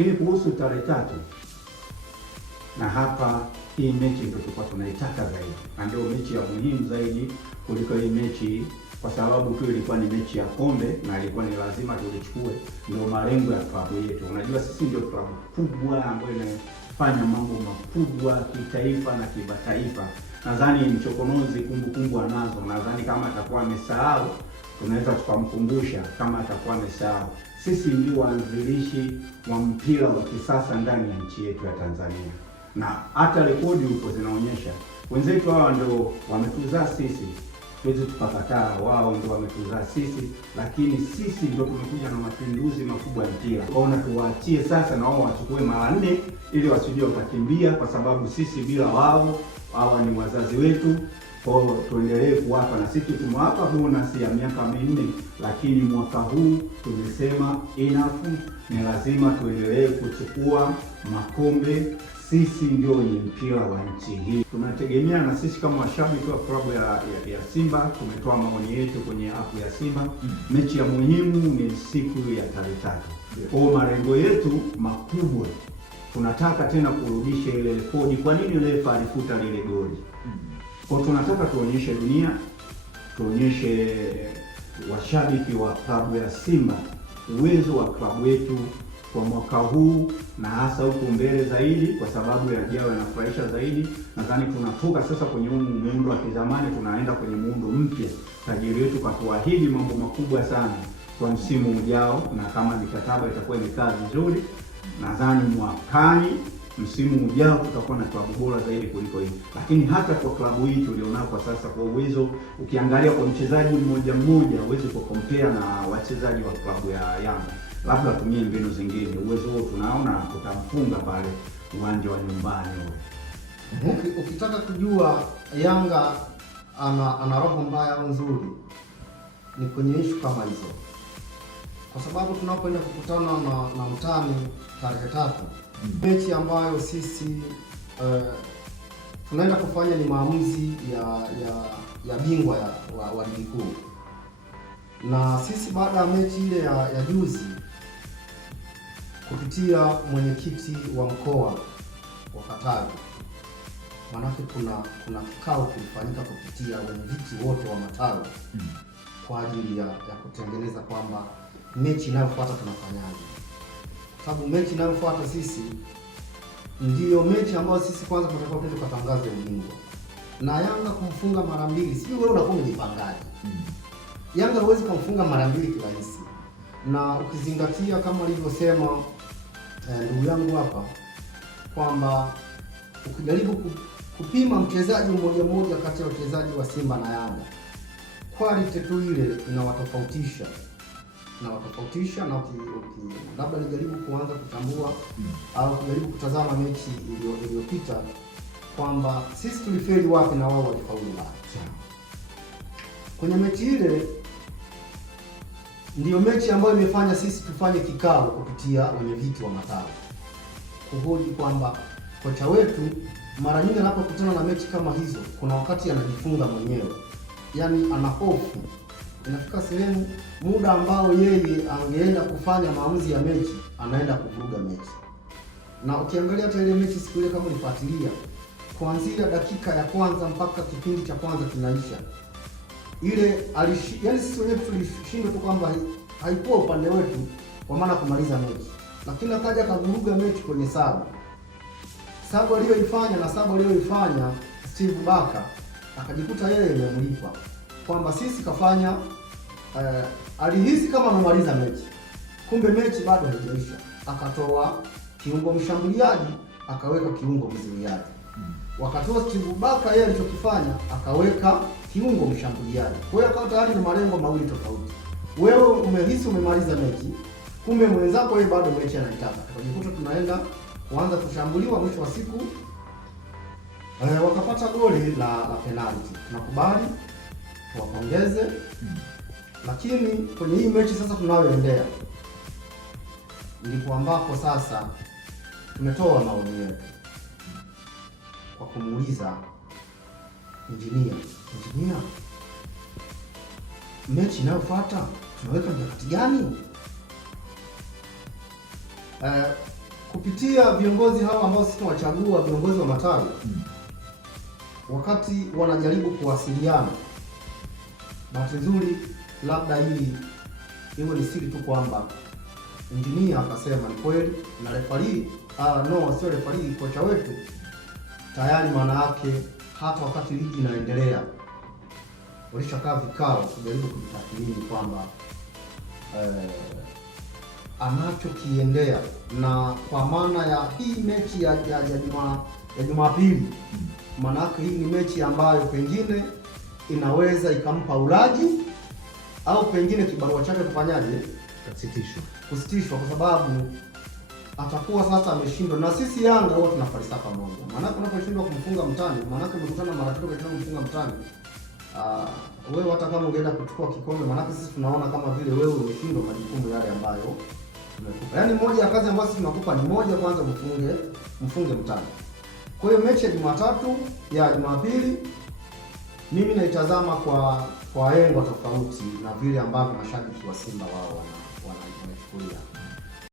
Lakini kuhusu tarehe 3, na hapa hii mechi ndio tulikuwa tunaitaka zaidi, na ndio mechi ya muhimu zaidi kuliko hii mechi, kwa sababu tu ilikuwa ni mechi ya kombe na ilikuwa ni lazima tulichukue. Ndio malengo ya klabu yetu. Unajua sisi ndio klabu kubwa ambayo inafanya mambo makubwa kitaifa na kimataifa. Nadhani Mchokonozi kumbukumbu anazo. Nadhani kama atakuwa amesahau tunaweza tukamkumbusha kama atakuwa amesahau. Sisi ndio waanzilishi wa mpira wa kisasa ndani ya nchi yetu ya Tanzania, na hata rekodi huko zinaonyesha wenzetu hawa ndio wametuzaa sisi. Tuwezi tukakataa, wao ndio wametuzaa sisi, lakini sisi ndio tumekuja na mapinduzi makubwa ya mpira. Kwaona tuwaachie sasa na wao wachukue mara 4 ili wasije wakakimbia, kwa sababu sisi bila wao, hawa ni wazazi wetu. Kwa hiyo tuendelee kuwapa, na sisi tumewapa bonus ya miaka 4, lakini mwaka huu tumesema enough, ni lazima tuendelee kuchukua makombe. Sisi ndio wenye mpira wa nchi hii. Tunategemea, na sisi kama washabiki wa klabu ya Simba tumetoa maoni yetu kwenye app ya Simba. Mechi ya muhimu ni siku ya tarehe 3. Kwa malengo yetu makubwa, tunataka tena kurudisha ile rekodi. Kwa nini refa alifuta lile goli? Kwa tunataka tuonyeshe dunia, tuonyeshe washabiki wa klabu ya Simba uwezo wa klabu yetu kwa mwaka huu na hasa huko mbele zaidi, kwa sababu yajayo yanafurahisha zaidi. Nadhani tunatoka sasa kwenye muundo wa kizamani, tunaenda kwenye muundo mpya. Tajiri wetu katuahidi mambo makubwa sana kwa msimu ujao, na kama mikataba itakuwa imekaa vizuri, nadhani mwakani msimu ujao tutakuwa na klabu bora zaidi kuliko hii. Lakini hata kwa klabu hii tulionao kwa sasa, kwa uwezo, ukiangalia kwa mchezaji mmoja mmoja uweze kukompea na wachezaji wa klabu ya Yanga. Labda tumie mbinu zingine, uwezo huo tunaona tutamfunga pale uwanja wa nyumbani ule. Ukitaka kujua Yanga ana roho mbaya au nzuri, ni kwenye issue kama hizo, kwa sababu tunapoenda kukutana na mtani tarehe 3, mechi ambayo sisi tunaenda kufanya ni maamuzi ya bingwa wa ligi kuu. Na sisi baada ya mechi ile ya juzi, kupitia mwenyekiti wa mkoa wa Katavi, manake kuna kikao kilifanyika kupitia wenyeviti wote wa matawi kwa ajili ya kutengeneza kwamba mechi inayofuata tunafanyaje. Sababu mechi inayofuata sisi ndiyo mechi ambayo sisi kwanza tunataka tukatangaze ubingwa. Na Yanga kumfunga mara 2, sio wewe unakuwa umejipangaje. Yanga huwezi kumfunga mara 2 kirahisi. Na ukizingatia kama alivyosema ndugu yangu hapa kwamba ukijaribu kupima mchezaji mmoja mmoja kati ya wachezaji wa Simba na Yanga, quality tu ile inawatofautisha na labda nijaribu kuanza kutambua au kujaribu kutazama mechi iliyopita kwamba sisi tulifeli wapi na wao walifaulu wapi. Kwenye mechi ile ndiyo mechi ambayo imefanya sisi tufanye kikao kupitia wenyeviti wa matawi kuhoji kwamba kocha wetu mara nyingi anapokutana na mechi kama hizo, kuna wakati anajifunga mwenyewe, yaani ana hofu. Inafika sehemu muda ambao yeye angeenda kufanya maamuzi ya mechi, anaenda kuvuruga mechi. Na ukiangalia hata ile mechi siku ile kama ulifuatilia, kuanzia dakika ya kwanza mpaka kipindi cha kwanza kinaisha, ile yaani sisi wenyewe tulishindwa tu kwamba haikuwa upande wetu kwa maana kumaliza mechi, lakini akaja akavuruga mechi kwenye sababu aliyoifanya Steve Baka, akajikuta yeye imemlipa kwamba sisi kafanya alihisi kama amemaliza mechi, kumbe mechi bado haijaisha. Akatoa kiungo mshambuliaji akaweka kiungo mzuiaji. Wakatoa Steve Baka, yeye alichokifanya akaweka kiungo mshambuliaji. Kwa hiyo akawa tayari ni malengo mawili tofauti. Wewe umehisi umemaliza mechi, kumbe mwenzako yeye bado mechi anaitaka. Tukajikuta tunaenda kuanza kushambuliwa, mwisho wa siku wakapata goli la penalty. Tunakubali, tuwapongeze. Lakini kwenye hii mechi sasa tunayoendea, ndipo ambapo sasa tumetoa maoni yetu kwa kumuuliza injinia, mechi inayofuata tunaweka mikakati gani? kupitia viongozi hawa ambao sisi tunawachagua, viongozi wa matawi, wakati wanajaribu kuwasiliana, bahati nzuri labda hii iwe ni siri tu kwamba injinia akasema ni kweli, na refari sio refari, kocha wetu tayari, maana yake hata wakati ligi inaendelea walishakaa vikao kujaribu kujitathmini kwamba anachokiendea, na kwa maana ya hii mechi ya Jumapili, maana yake hii ni mechi ambayo pengine inaweza ikampa ulaji au pengine kibarua chake kufanyaje, kusitishwa, kwa sababu atakuwa sasa ameshindwa. Na sisi Yanga huwa tuna falsafa moja, maana unaposhindwa kumfunga mtani, maana umekutana mara tatu kwa kumfunga mtani, wewe hata kama ungeenda kuchukua kikombe, maana sisi tunaona kama vile wewe umeshindwa majukumu yale ambayo tumekupa. Yaani moja ya kazi ambazo sisi tunakupa ni moja, kwanza mfunge mtani. Kwa hiyo mechi ya Jumapili mimi naitazama kwa engo tofauti na vile ambavyo mashabiki wa Simba wao wanachukulia.